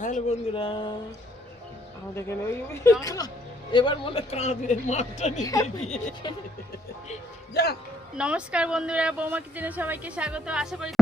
Hello বন্ধুরা। আমাদের এখানে ওই ওই এবার মনে কাঁদবে মাঠটা নিয়ে যা। নমস্কার বন্ধুরা বৌমা কিচেনে সবাইকে স্বাগত। আশা করি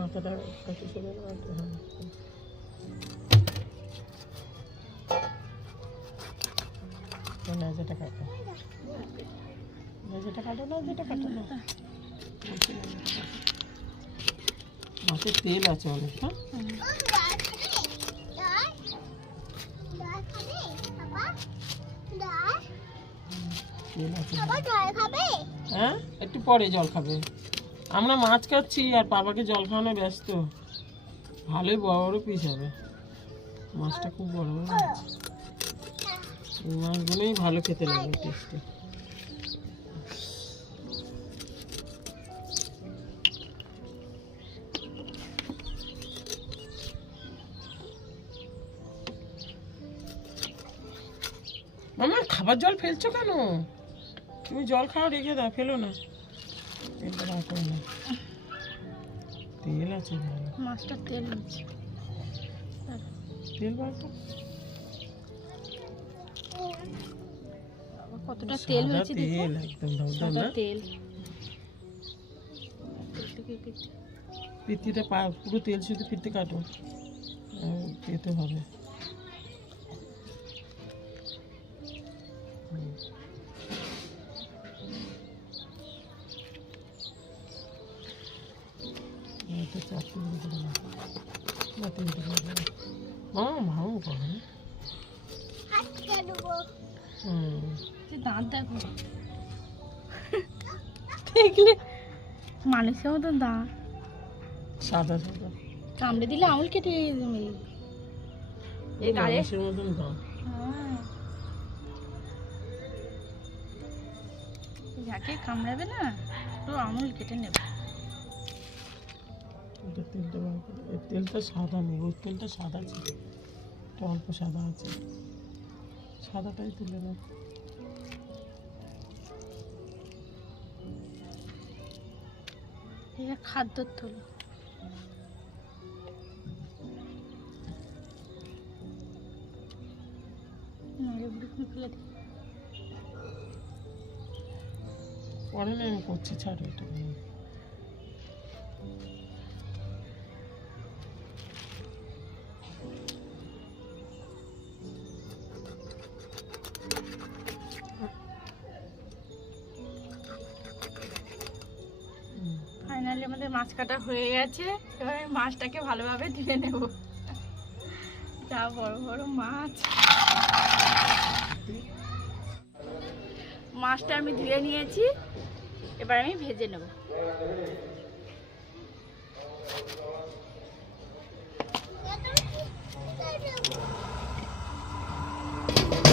মাথাটা কাছে চলে গেল হ্যাঁ। লেজাটা কাটো। লেজাটা কাটো না যেটা কাটো না। মাছের তেল আছে অনেক হ্যাঁ? তেল আছে। হ্যাঁ? একটু পরে জল খাবে। আমরা মাছ খাচ্ছি আর বাবাকে জল খাওয়ানো ব্যস্ত। ভালোই বড় বড় পিস হবে। মাছটা খুব বড় বড় মাছগুলোই ভালো খেতে লাগে টেস্টে খাবার জল ফেলছো কেন? তুমি জল খাওয়া রেখে দাও, ফেলো না। তেলটা বার করে না তেল আছে। মাছটা তেল হচ্ছে তেল বার কতটা তেল হয়েছে দেখো। তেল একদম না? তেল। পিত্তিটা পুরো তেল শুধু পিত্তি কাটো। আহ, হবে। দাঁত দেখো দেখলে মানুষের মতন দাঁত সাদা সাদা কামড়ে দিলে আঙুল কেটে এই মতন। যাকে কামড়াবে না তো আঙুল কেটে নেবে এটা তেলটা বার করে। এর তেলটা সাদা নেই ওই তেলটা সাদা ছিল এটা অল্প সাদা আছে। সাদাটাই তুলে নাও এটা খাদ্যর থল ফেলে দিই পরে আমি করছি ছাড়ো এটা। কাটা হয়ে গেছে, এবার আমি মাছটাকে ভালোভাবে ধুয়ে নেব যা বড় বড় মাছ মাছটা আমি ধুয়ে নিয়েছি, এবার আমি ভেজে নেব Thank you.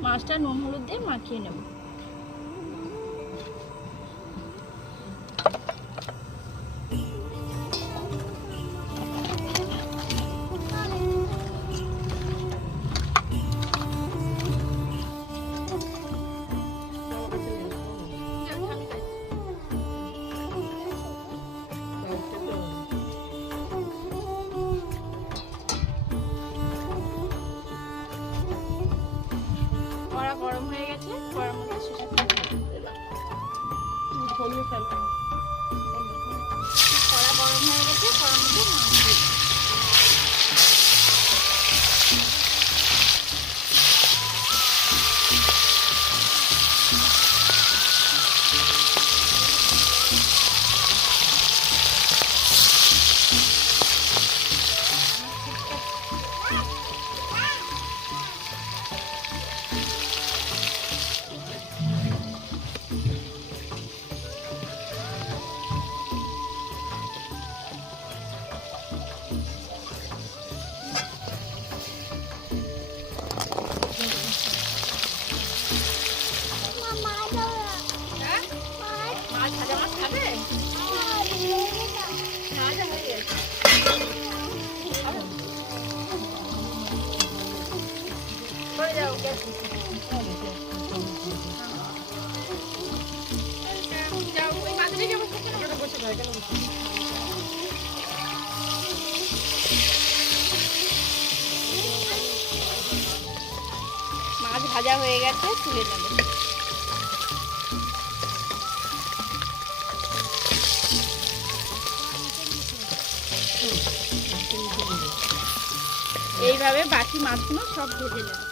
মাছটা নুন হলুদ দিয়ে মাখিয়ে নেব। তুমি মাছ ভাজা হয়ে গেছে তুলে নেব। এইভাবে বাকি মাছগুলো সব ভেজে নেব।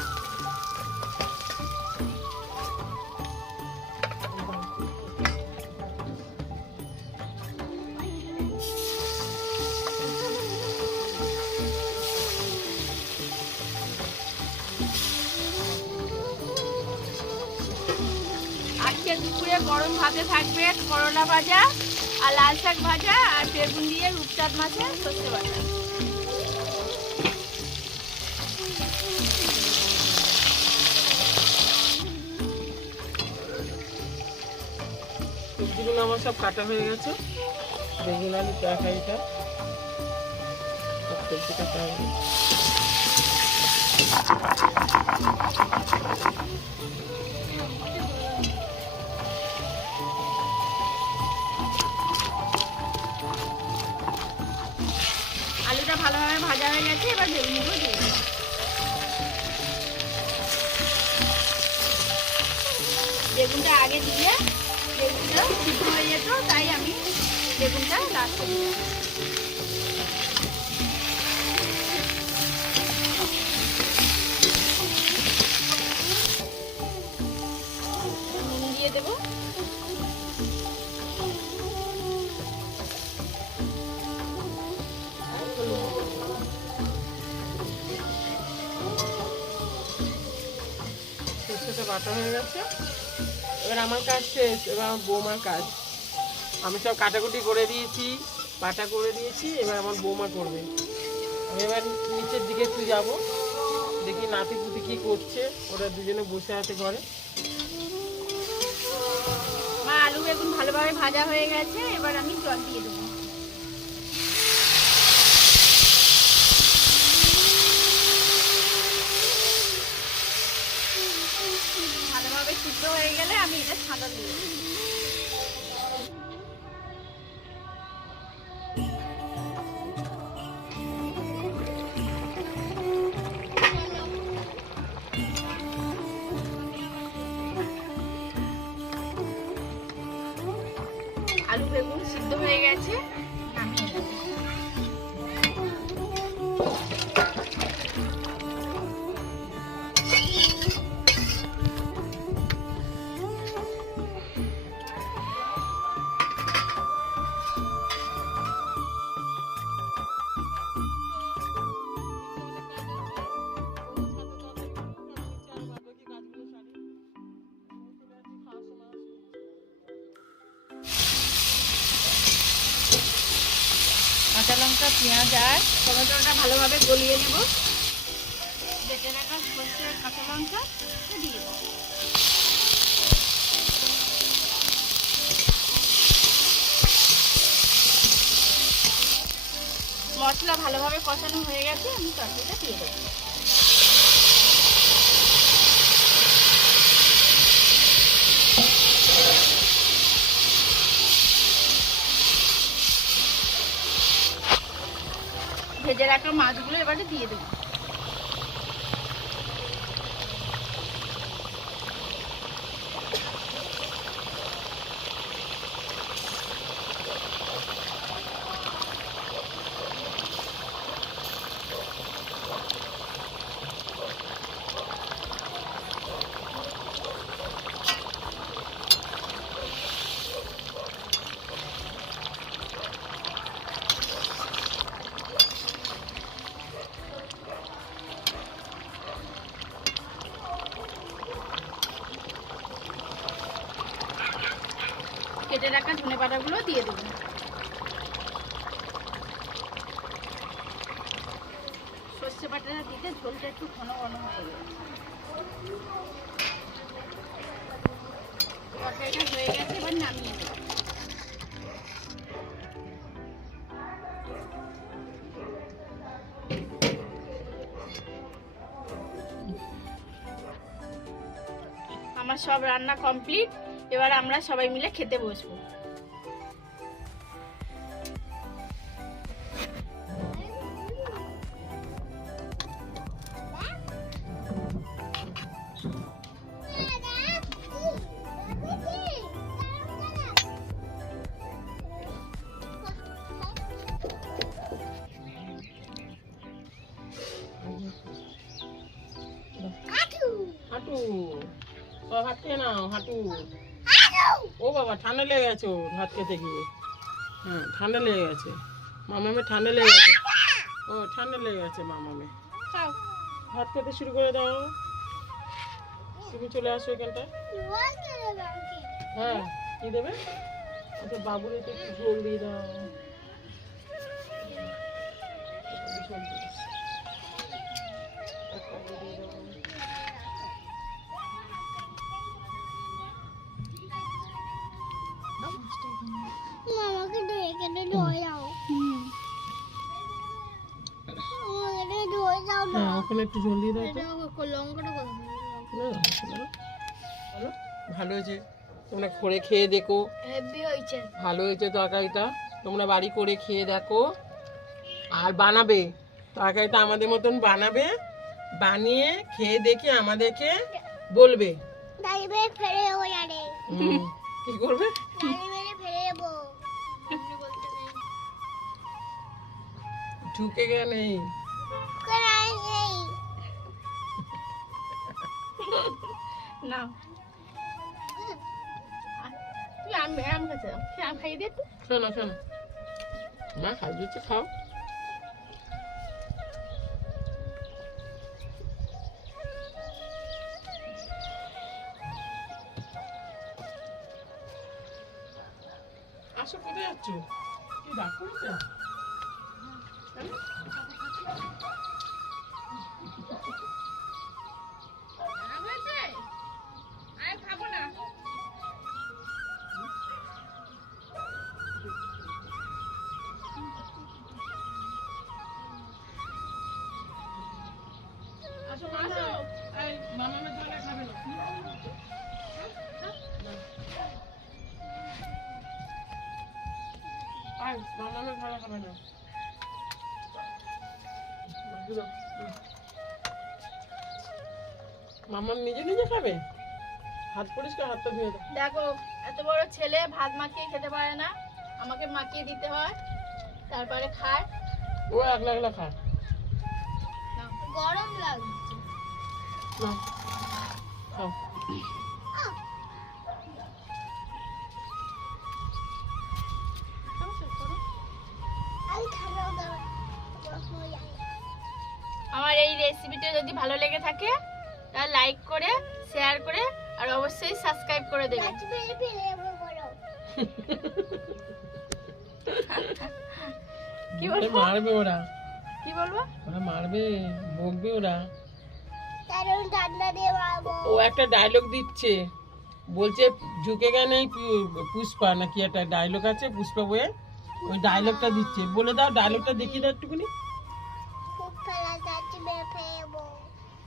করলা ভাজা, আর লাল শাক ভাজা, আর বেগুন দিয়ে রূপচাঁদ মাছের সর্ষে বাটা। আমার সব কাটা হয়ে গেছে। বেগুন, আলু, তরকারিটা। সবজি কাটা হয়ে গেছে। আলুটা ভালোভাবে ভাজা হয়ে গেছে, এবার বেগুনগুলো দিয়ে দেবো বেগুনটা আগে দিয়ে বেগুনটা সিদ্ধ হয়ে যেত তাই আমি বেগুনটা লাস্টে দিয়ে দেবো। বাটা হয়ে গেছে এবার আমার কাজ শেষ, এবার আমার বৌমার কাজ। আমি সব কাটাকুটি করে দিয়েছি, বাটা করে দিয়েছি, এবার আমার বৌমা করবে। আমি এবার নিচের দিকে একটু যাব, দেখি নাতি পুতি কী করছে, ওরা দুজনে বসে আছে ঘরে। আলু বেগুন ভালোভাবে ভাজা হয়ে গেছে, এবার আমি জল দিয়ে দেবো। রাখা পেঁয়াজ আর টমেটোটা ভালোভাবে গলিয়ে নেব। বেটে রাখা কাঁচা লঙ্কা দিয়ে মশলা ভালোভাবে কষানো হয়ে গেছে, আমি তরকারিটা দিয়ে দেবো। ভেজে রাখা মাছগুলো এবারে দিয়ে দেবো। কেটে ধনে পাতাগুলো দিয়ে দেবো। সর্ষে বাটাটা দিতে ঝোলটা একটু ঘন ঘন হয়ে গেছে, এবার নামিয়ে আমার সব রান্না কমপ্লিট, এবার আমরা সবাই মিলে খেতে বসবো। ও হাত খেয়ে নাও হাঁটু। ও বাবা ঠান্ডা লেগে গেছে ওর হাত খেতে গিয়ে। হ্যাঁ ঠান্ডা লেগে গেছে। মামামে ঠান্ডা লেগে গেছে। ও ঠান্ডা লেগে গেছে মামামে। খাও। ভাত খেতে শুরু করে দাও। তুমি চলে আসো এখানটা হ্যাঁ কি দেবে? আচ্ছা বাবুর একটু ঝোল দিয়ে দাও। ঝোল দিয়ে দাও। হ্যাঁ ওখানে একটু ঝোল দিয়ে দাও তো। লঙ্কাটা কোথায় না, না, ভালো ভালো হয়েছে। তোমরা করে খেয়ে দেখো। হেভি হয়েছে। ভালো হয়েছে তরকারিটা। তোমরা বাড়ি করে খেয়ে দেখো। আর বানাবে। তরকারিটা আমাদের মতন বানাবে। বানিয়ে খেয়ে দেখে আমাদেরকে বলবে। কি করবে? ঢুকে গে নেই করাই নেই না তুই আম আম খাচ্ছে আম খাইয়ে দে একটু শোনো শোনো মা খাই দিচ্ছে খাও আসো কোথায় যাচ্ছ কি ডাক করেছে কেন? না মামাম নিজে নিজে খাবে? হাত পরিষ্কার হাতটা ধুয়ে দাও। দেখো এত বড় ছেলে ভাত মাখিয়ে খেতে পারে না। আমাকে মাখিয়ে দিতে হয় তারপরে খায়। ও একলা একলা খা নাও। গরম লাগছে। না খাও, যদি ভালো লেগে থাকে তাহলে লাইক করে শেয়ার করে আর অবশ্যই সাবস্ক্রাইব করে দেবে। কি বলব? মারবে ওরা। কি বলব? ওরা মারবে বকবে ওরা। ও একটা ডায়লগ দিচ্ছে। বলছে ঝুঁকে গেলে পুষ্পা নাকি একটা ডায়লগ আছে পুষ্পা বইয়ে? ওই ডায়লগটা দিচ্ছে। বলে দাও ডায়লগটা দেখিয়ে দাও একটুখানি।